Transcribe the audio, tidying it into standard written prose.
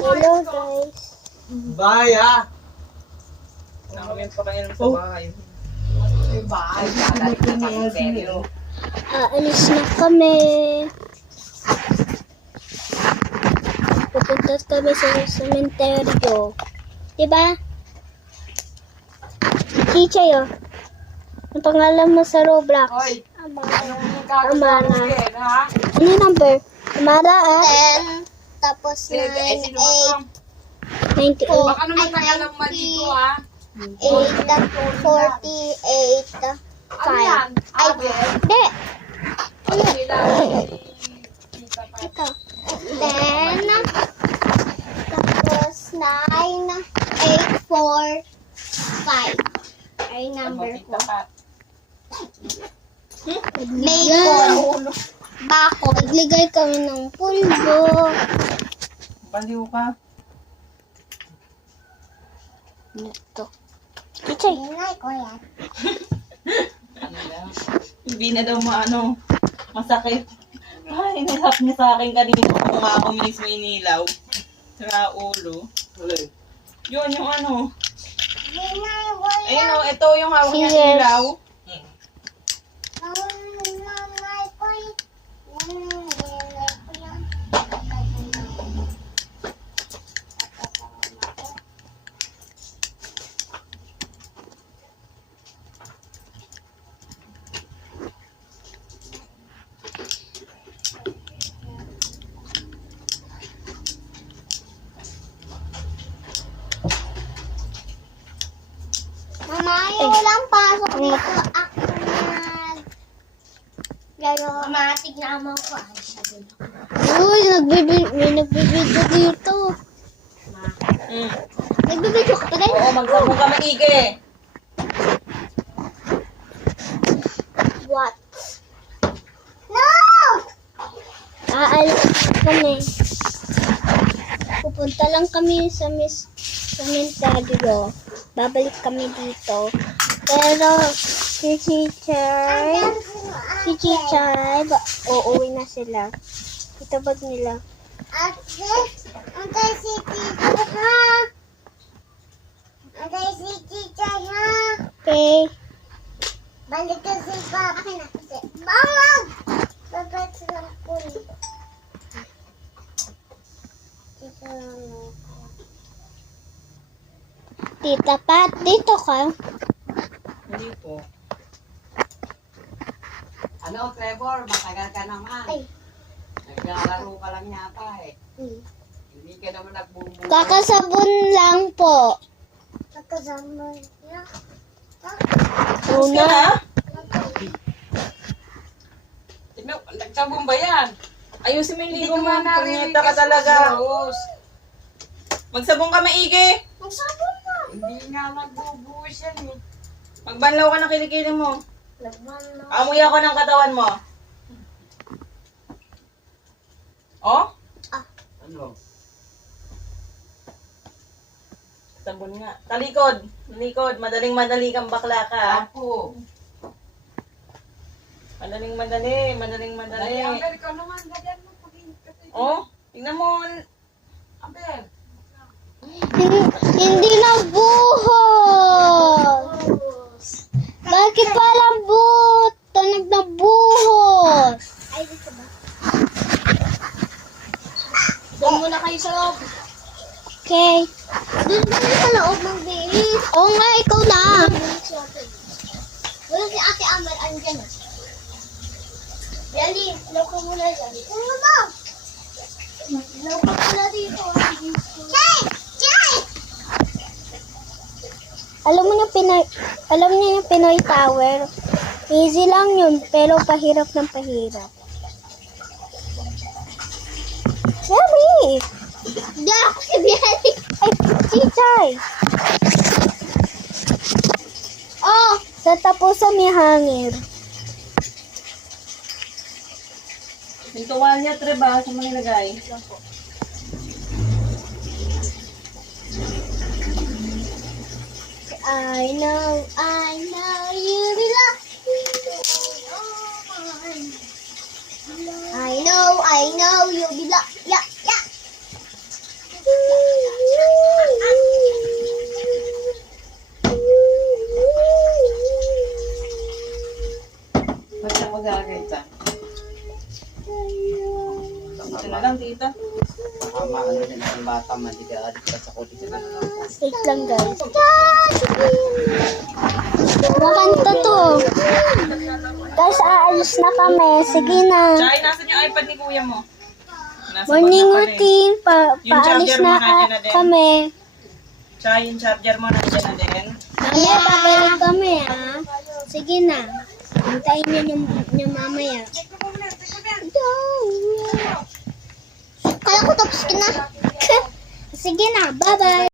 Hello guys. Bye ah. Nakamin pa kayo sa bahay. Bahay, dadating na kami seryo. Aalis na kami. Pupunta kami sa sementeryo. Diba? Chicha yun. Ang pangalan mo sa Roblox? Hoy, Amara. Amara. Ha? Ano yung number? Amara 10. Tapos Eh, sino ba to? 98. Baka naman tagalog mo dito, ha? 48. Ano yan? Abel? Hindi. Ano nila? Ito. 10. Tapos 9. 8, 4, 5. Ay number ko. Bacon. Bakod. Nagligay kami ng pulbo. Baliw ka. Ito. Kichay. Ingay ko yan. Hindi na daw maano, masakit. Ay, nilap niya sa akin kanina kung ako mismo inilaw. Sa ulo. Yun yung ano. Ayun o, ito yung hawak niya Cheers. ilaw. Mama, yung walang pasok dito. Ako nag... Gano'n. Mama, tignan ko. Uy, may nagbibidyo dito. Mm. Nagbibidyo ka pa rin? Oo, magsabong ka maigi. What? No! Aalis kami. Pupunta lang kami sa sementeryo. Babalik kami dito. Pero si Chichay, uuwi na sila. Ito bag nila. Antay si Tita ha. Antay si Tita ha. Okay. Balik ka si Papa. Bawag! Babalik sila po. Tita Pat, dito ka. Hindi po. Ano, Trevor? Matagal ka naman. Ay. Naglalaro ka lang yata eh. Hmm. Hindi ka naman nagbubuo. Kakasabon lang po. Pagkasama niya. Tapos ka na? Nagsabong ba yan? Ayusin mo yung Hindi ligo ko mo. nga narinig Punyeta ka talaga. Sus. Magsabong ka maigi. Magsabon na. Hindi nga nagbubuhos yan eh. Magbanlaw ka ng kilikili mo. Laban na. Amoy ako ng katawan mo. Oh? Ano? Sabon nga. Talikod. Talikod. Madaling kang bakla ka. Apo. Madaling madali. Dali, Amber, ikaw naman. Ganyan mo. Oh? Tingnan mo. Amber. Hindi na buhos. Bakit parang tunog na buhos? Ay, dito ba? Doon muna kayo sa loob. Okay. Doon ka sa loob ng bilis. Oo nga, ikaw na. Wala si Ate Amber, andyan na. Yali, ilaw ka muna dyan. Ano ba? Ilaw ka muna dito. Chay! Chay! Alam niyo yung Pinoy Tower? Easy lang yun, pero pahirap ng pahirap. Yummy! Hindi ako si Bialy. Ay, Chichay! Oh! Sa tapusan may hangir. Yung tuwalya, Treba. Saan mo nilagay? I know you belong. I know you belong. Yeah, yeah. na lang, tita. Tama, ano din ang bata, mandigaad ka sa kulit. Wait lang guys. Makanta to. Guys, aalis na kami. Sige na. Chay, nasan yung iPad ni kuya mo? Nasa Morning bag na pala eh. routine. Yung Paalis charger mo, na nandiyan na din. kami. Chay, yung charger mo nandiyan na din. Mamaya babalik kami ha. Sige na. Hintayin niyo mamaya. Kala ko tapos ka na. Sige na. Bye-bye.